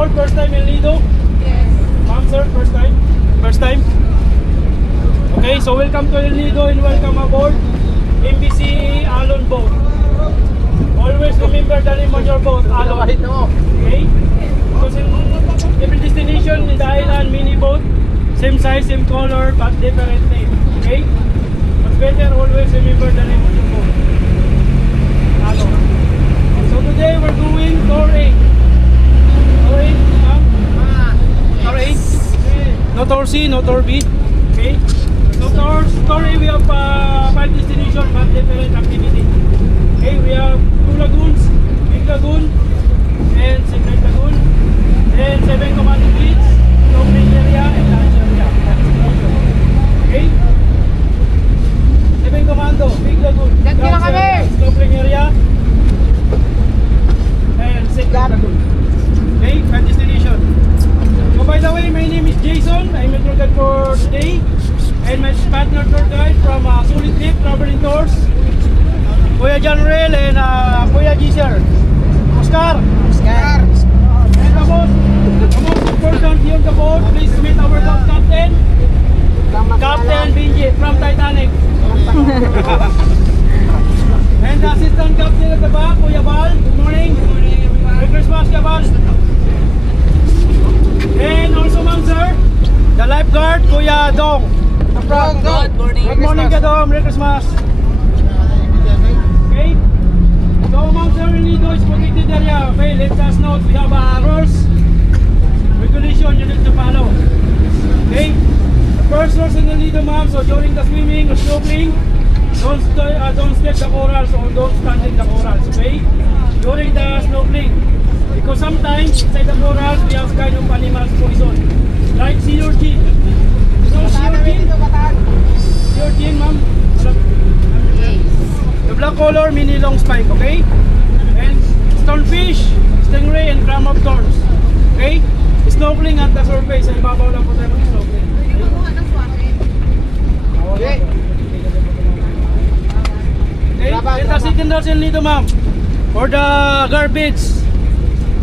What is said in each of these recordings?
all first time El Nido? Yes. Ma'am, sir, first time? First time? Okay, so welcome to El Nido and welcome aboard MBC Alon boat. Always remember the name on your boat, Alon. Okay? Because in every destination in the island, mini boat, same size, same color, but different name. Okay? But better always remember the name of your boat. Alon. So today we're going Tour 8. Tour 8, ma'am? Tour 8? No Tour C, no Tour B. Okay? So Tour A, we have 5 destinations, but different activity. Okay, we have 2 lagoons, Big Lagoon and Secret Lagoon. Then 7 commanding beach, snorkeling area and lunch area. Okay? 7 commando, Big Lagoon, snorkeling area and Secret Lagoon. Okay, 5 destination. So by the way, my name is Jason. I'm a tour guide for today. And my partner tour guide from Solid Trip Traveling Tours, Kuya John Rail and Kuya Gisser. Oscar! And the most important here on the boat, please meet our boat captain, Captain Benji from Titanic. And the assistant captain at the back, Kuya Bal. Good morning. Merry Christmas, Kuya Bal. And also, ma'am, sir, the lifeguard, Kuya Dong. Good morning. Good morning, Kadom. Merry Christmas. Okay. So, ma'am, sir, El Nido is protected area. Okay, let us note we have rules, regulation you need to follow. Okay. The first rules in El Nido, ma'am. So during the swimming or snorkeling, don't step the corals or don't stand in the corals. Okay. During the snorkeling, because sometimes inside the corals we have kind of animals poison, like sea urchin. Your tin, ma'am. The black color, mini long spike, okay? And stonefish, stingray, and crab of thorns. Okay? Snorkeling at the surface. Ay babaw lang po tayo mag-snorkeling. Okay? Okay? And the second dorsal nito, ma'am. For the garbage.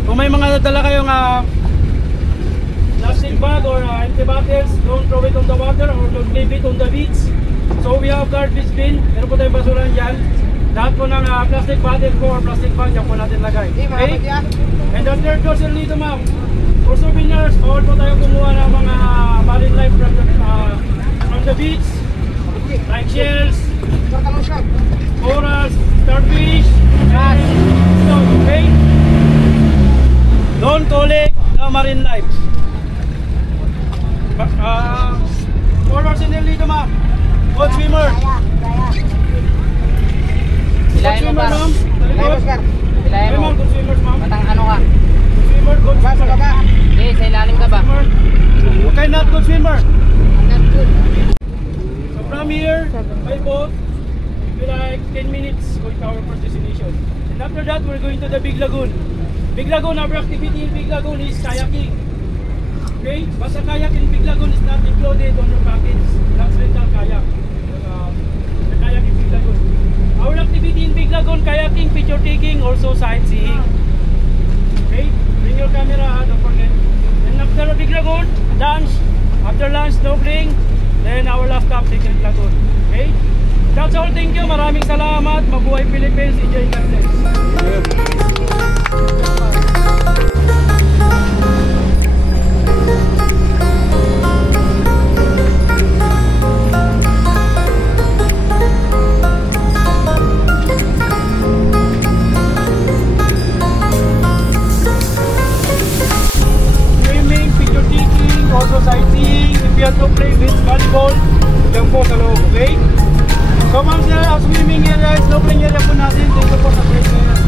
Kung may mga nadala kayong plastic bag or empty bottles, don't throw it on the water or don't leave it on the beach. So we have garbage bin, meron po tayong basuran dyan. Lahat po ng plastic bottle ko or plastic bag, dyan po natin lagay. Okay? And the third dorsal dito, ma'am. For souvenirs, bawal po tayo kumuha ng mga marine life from the beach. Like shells, corals, starfish, and stuff, okay? Don't collect the marine life. Forwards in El Nido, ma'am. Good swimmer. Ilahin mo ba? Ilahin mo. Good swimmers, ma'am. Matang ano ka? Good swimmer, good swimmer. Hindi, sa ilalim ka ba? Okay, not good swimmer. So from here, by boat, it'll be like 10 minutes going to our first destination. And after that, we're going to the Big Lagoon. Big Lagoon, our activity in Big Lagoon is kayaking. Okay, but the kayak in Big Lagoon is not included on your package. That's rental kayak. The kayak in Big Lagoon. Our activity in Big Lagoon, kayaking, picture taking, also sightseeing. Okay, bring your camera, don't forget. And after Big Lagoon, lunch. After lunch, snorkeling. Then our last stop, Secret Lagoon. Okay, that's all. Thank you. Maraming salamat. Mabuhay Philippines. Enjoy God bless. Also sightseeing, if you have to play with volleyball, dyan po sa loob, okay? So ma'am sir, ang swimming area, snorkeling area po natin, dito po sa place na yan.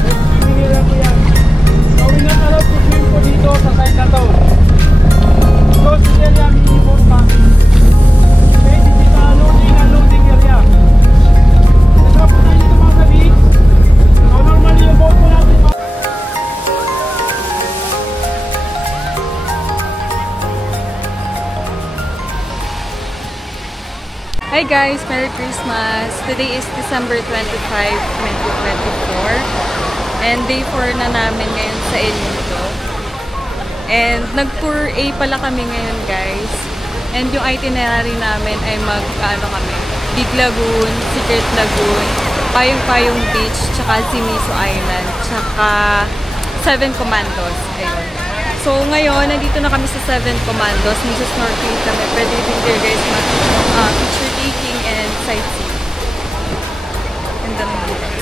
Swimming area po yan. So we not allowed to swim po dito sa side na to. Because this area mini boat parking. Okay, this is a loading and loading area. Nasa po tayo dito mga gabi. So normally yung boat po natin. Hi guys! Merry Christmas! Today is December 25, 2024 and day 4 na namin ngayon sa El Nido. And nag-tour A pala kami ngayon, guys. And yung itinerary namin ay kami, Big Lagoon, Secret Lagoon, Payong Beach, tsaka Simiso Island, tsaka Seven Commandos. Ayun. So ngayon, nandito na kami sa Seven Commandos. Mag-snorkeling kami. Pwede din there guys picture taking and sightseeing. And then guys.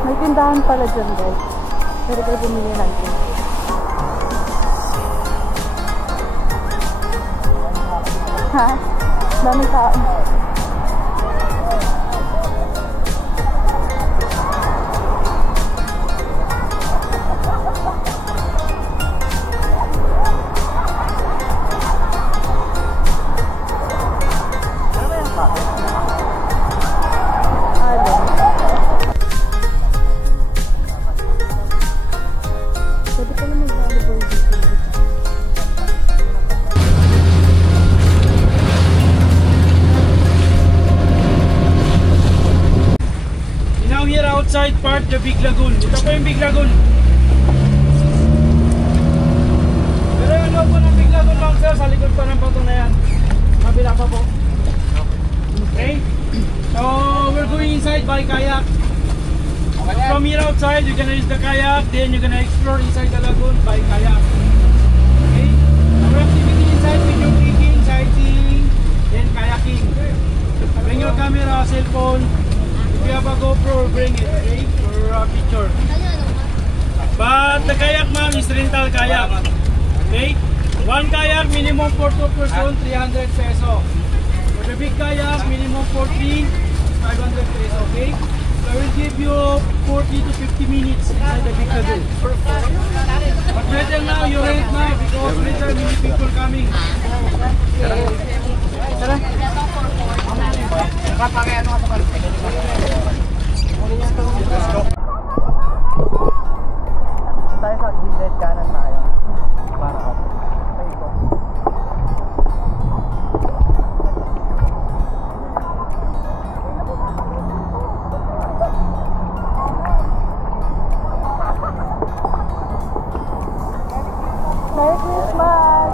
May tindahan pala dyan, guys. Pwede kayo bumili natin. Ha? Dami tao. Outside part the Big Lagoon. Ito po yung Big Lagoon. Pero yung loob po ng Big Lagoon lang sir, sa likod pa ng bato na yan. Kabila pa po. Okay? So we're going inside by kayak. So, from here outside, you're gonna use the kayak, then you're gonna explore inside the lagoon by kayak. Okay? Our activity inside, video taking, sightseeing, then kayaking. Bring your camera, cellphone. If you have a GoPro, bring it, okay? For a picture. But the kayak ma'am is rental kayak. Okay? One kayak, minimum for 2 person, 300 peso. For the big kayak, minimum for 3, 500 peso, okay? So I will give you 40 to 50 minutes inside the big lagoon. But better now, you rent now because later many people coming. Tara. Tayo sa gilid, kanan tayo. Para ako. Merry Christmas!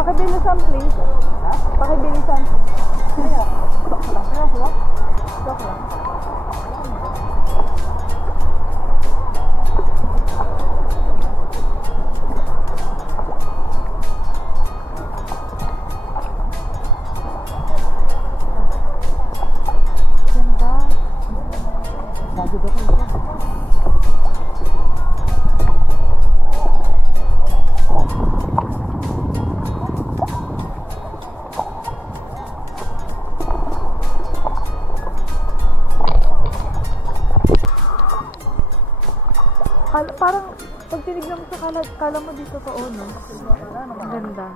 Pakibilisan please. Pakibilisan. Stop lang. Stop lang. lamig lang sa kalat. Kala mo dito pa no? Ang ganda.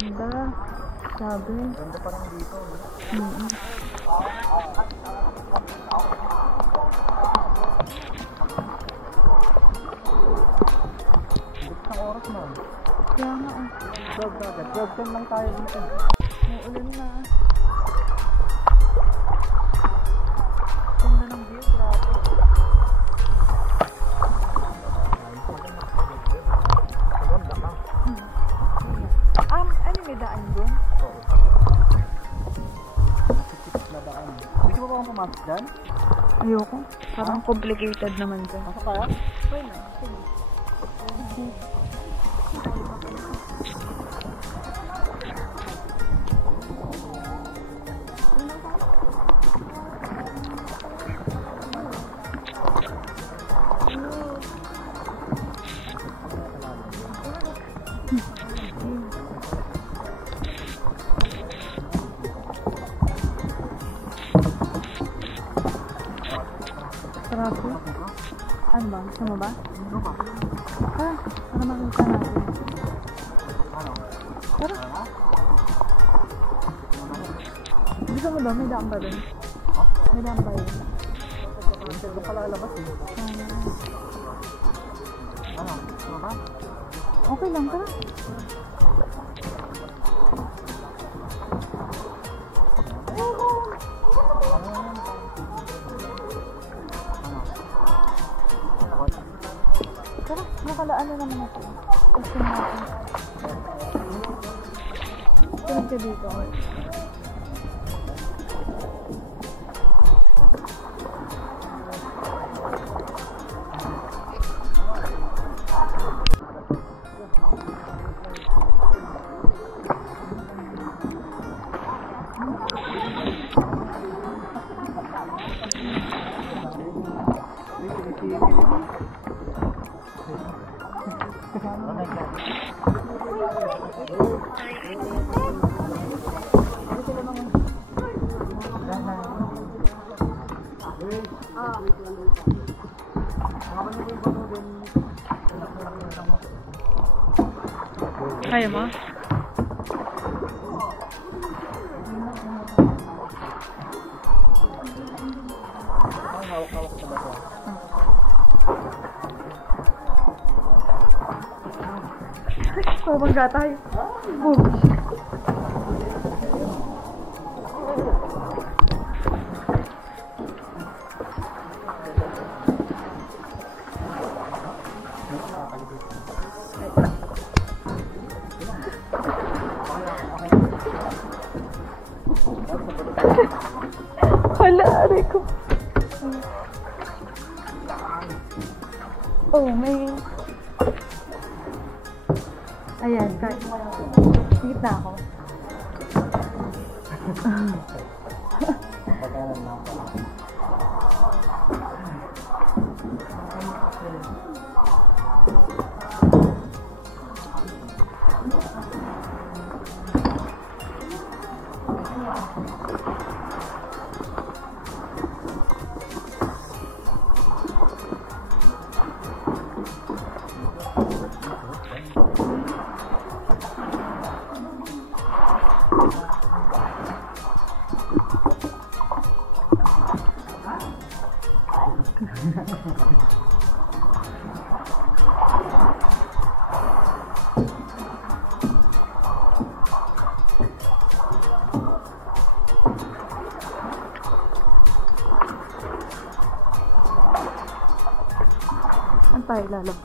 Ganda. Sabi. Ganda parang dito. Isang oras na. Kaya nga 12 lang tayo dito. Uulan na. Ganda ng view, grabe. Ano may daan doon? Gusto mo ba akong pumasok dyan? Ayoko. Parang complicated naman dyan. Pasok kaya? Okay lang. Sarap. Ano ba? Gusto mo ba? Tara, para makita natin. Tara. Gusto mo ba? May daan ba dun? May daan ba yun? Hindi ko pala lalabas eh. Ano? Ano ba? Okay lang, tara. Tara, nakalaano naman ito. Gusto natin. Tulad ka dito. Kaya mo? Hawak-hawak sa bato. Mabangga tayo. Boom. Hala, aray ko. Oh, may... Ayan, higit na ako. Saan tayo lalabas?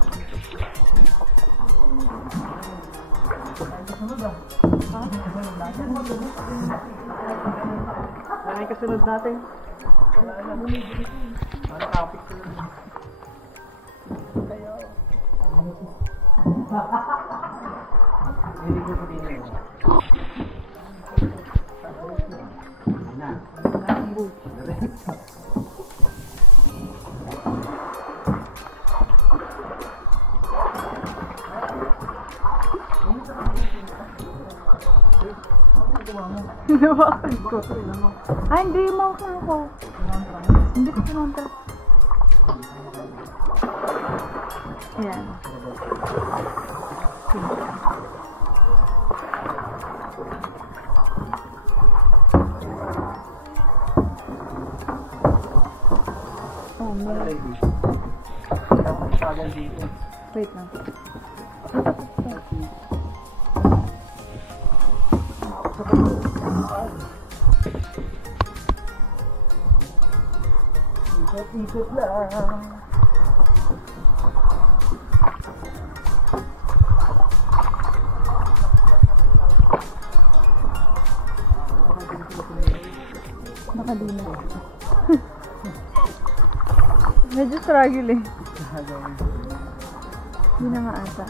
Ano yung kasunod natin? Ano topic ko lang? Hindi ko pa din yun. Hinawakan ko. Ay, hindi mo ako. Hindi ko sinontra. Ayan. Oh, may. Wait lang. Ikot lang. Nakadina. Medyo struggle eh. Hindi na nga ata.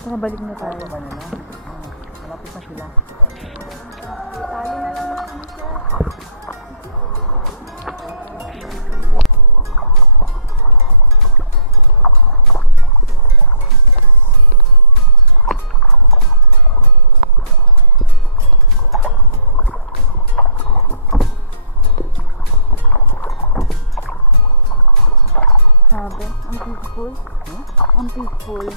Saka balik na tayo. Malapit na sila. Tali na lang natin siya. Sabi, ang peaceful. Ang peaceful.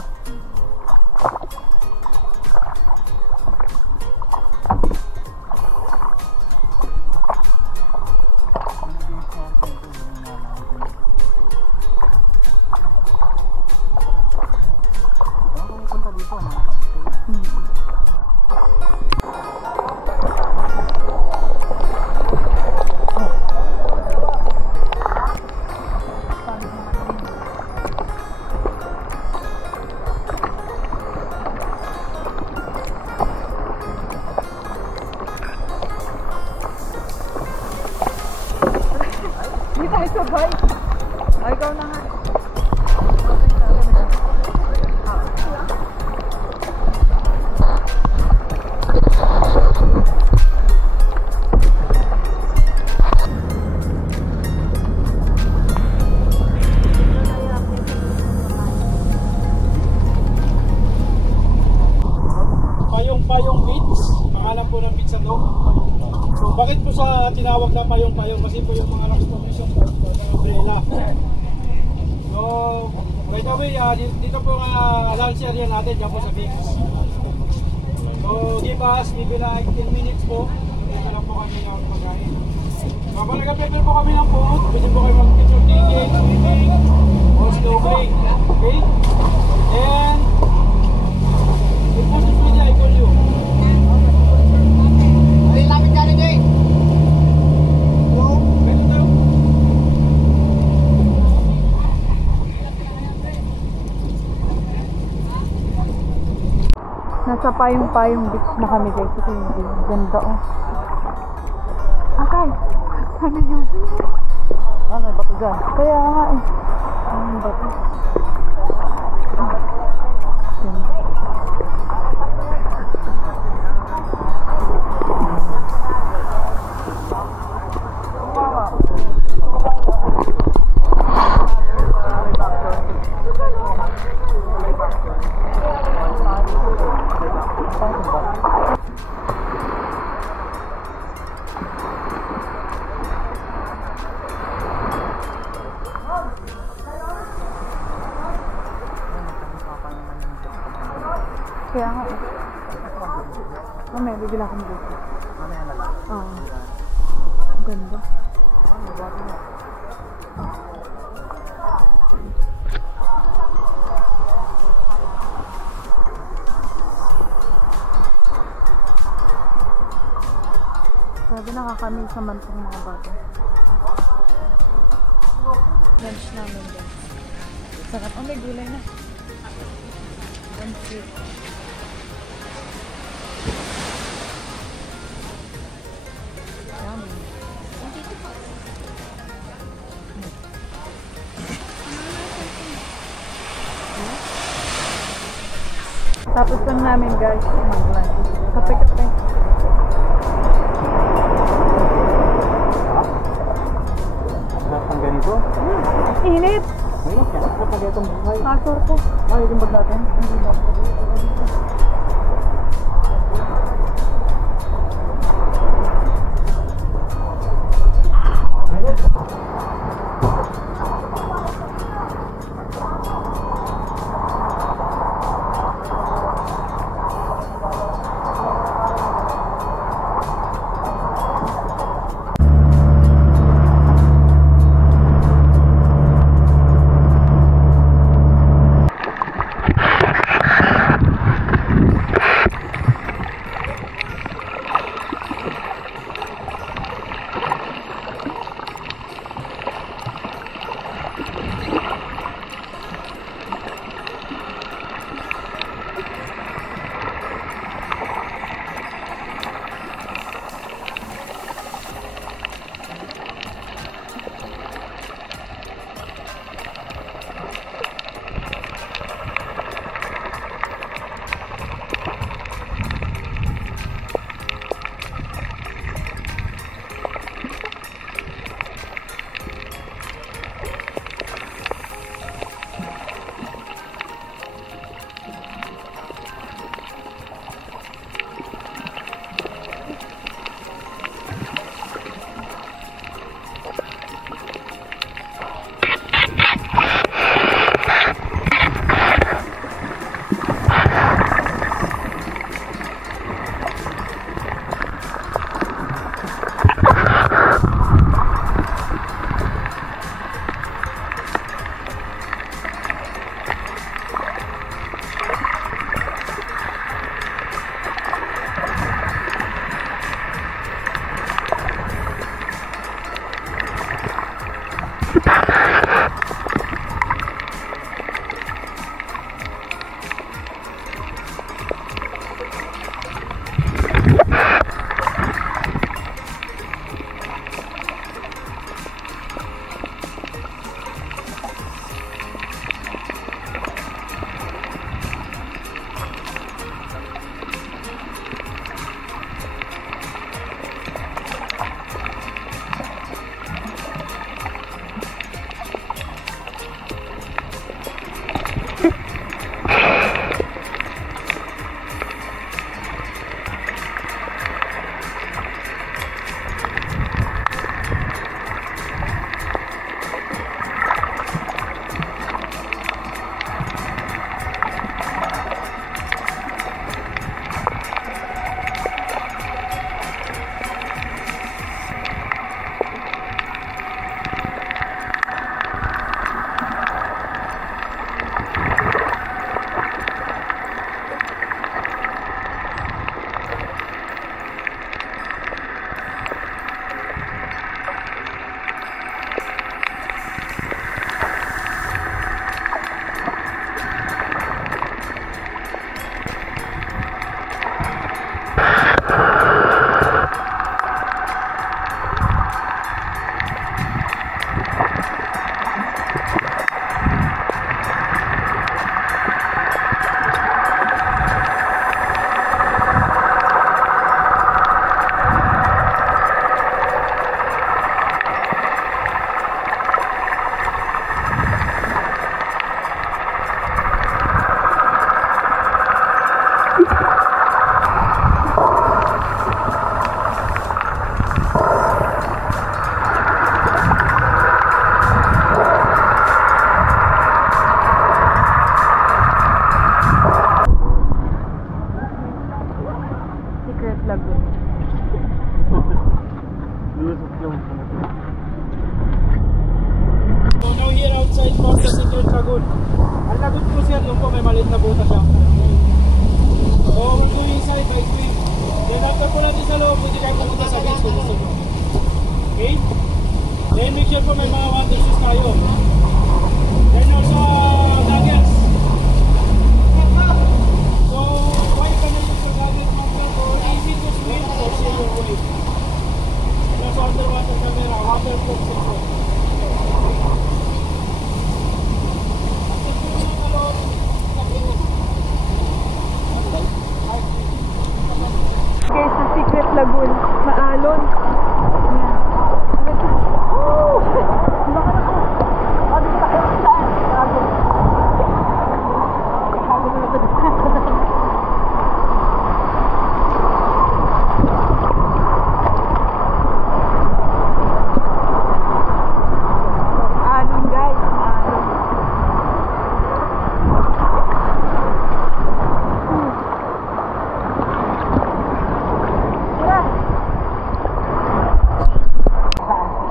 Hindi tayo sabay. Ay, ikaw na nga. Payong Beach, pangalan po ng beach na to. So bakit po sa tinawag na payong-payong? Kasi po yung mga rocks formation po, mga umbrella. So, by the way, dito po ang lunch area natin, dyan po sa beach. So, give us maybe like 10 minutes po. Dito lang po kami ng pagkain. So, kung nag-prepare po kami ng food, pwede po kayo mag-picture taking, swimming, or snowboarding. Okay? Then, if possible, pwede I call you. Nasa payong-payong beach na kami guys. Ito yung view. Ganda oh. Akay! Sabi yung May bato dyan. kaya nga eh. Ang bato. Ganda. Kaya nga eh. Mamaya, bibila akong buko. Mamaya na lang. Oo. Ang ganda. Grabe nakakamiss naman itong mga bago. Lunch namin guys. Sarap. Oh, may gulay na. One sweet. Yummy. Tapos lang namin guys mag-lunch. Kape-kape. Ang ganito? Init! Ayun, kaya kapag itong buhay. Pasor ko. Ay, yung bag natin. So now here outside for the Secret Lagoon. Ang lagoon po siya, doon po may maliit na butas siya. So we'll go inside by swim. Then after po natin sa loob, pwede kayo pumunta sa beach kung gusto mo. Okay? Then make sure po may mga water shoes tayo. Then also goggles. So why you can use your goggles marker for easy to swim or see your way. There's underwater camera, waterproof sensor. Guys, sa Secret Lagoon, maalon. Oh! Alon guys, maalon.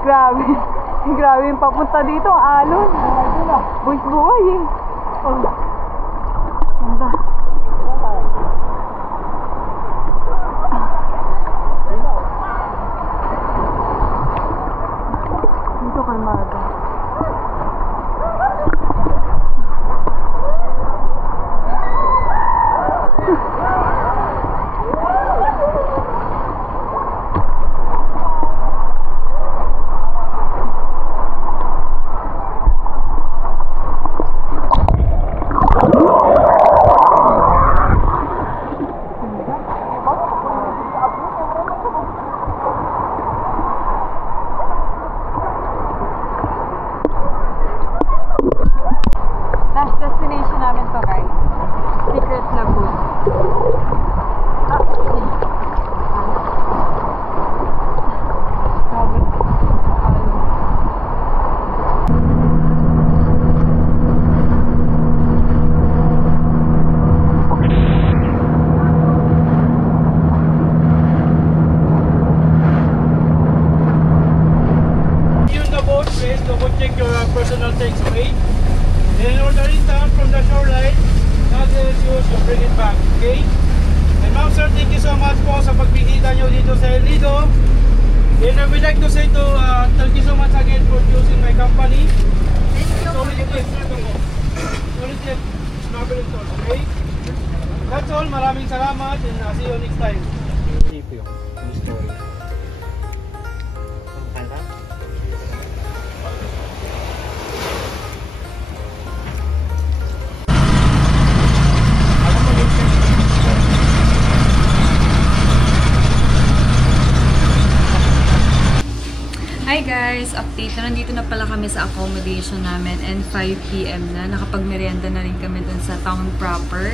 Grabe. Grabe yung papunta dito, alon. Boys buhay eh. Oh. Ganda. Dito kalmado. Last destination namin to guys. Secret Lagoon. Grabe. You in the boat, please double check your personal things away. Then ordering down from the shoreline, luggage shoes, you bring it back, okay? And ma'am sir, thank you so much po sa pagbisita nyo dito sa El Nido. And I would like to say to thank you so much again for choosing my company. Thank you. Solid yet, snorkel and all, okay? That's all, maraming salamat and see you next time. guys, update na nandito na pala kami sa accommodation namin and 5 PM na. Nakapag-merienda na rin kami dun sa town proper.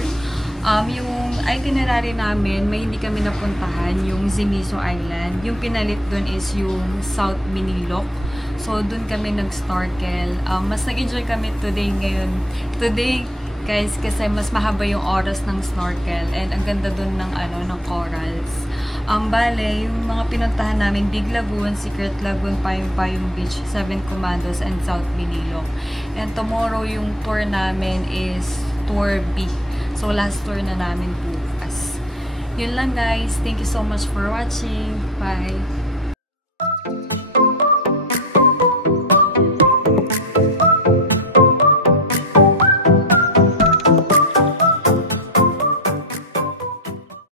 Yung itinerary namin, may hindi kami napuntahan, yung Zimiso Island. Yung pinalit dun is yung South Minilok. So, dun kami nag-snorkel. Mas nag-enjoy kami today guys, kasi mas mahaba yung oras ng snorkel and ang ganda dun ng, ng corals. Bale, yung mga pinuntahan namin, Big Lagoon, Secret Lagoon, Payong Beach, Seven Commandos, and South Minilok. And tomorrow, yung tour namin is Tour B. So, last tour na namin bukas. Yun lang guys. Thank you so much for watching. Bye!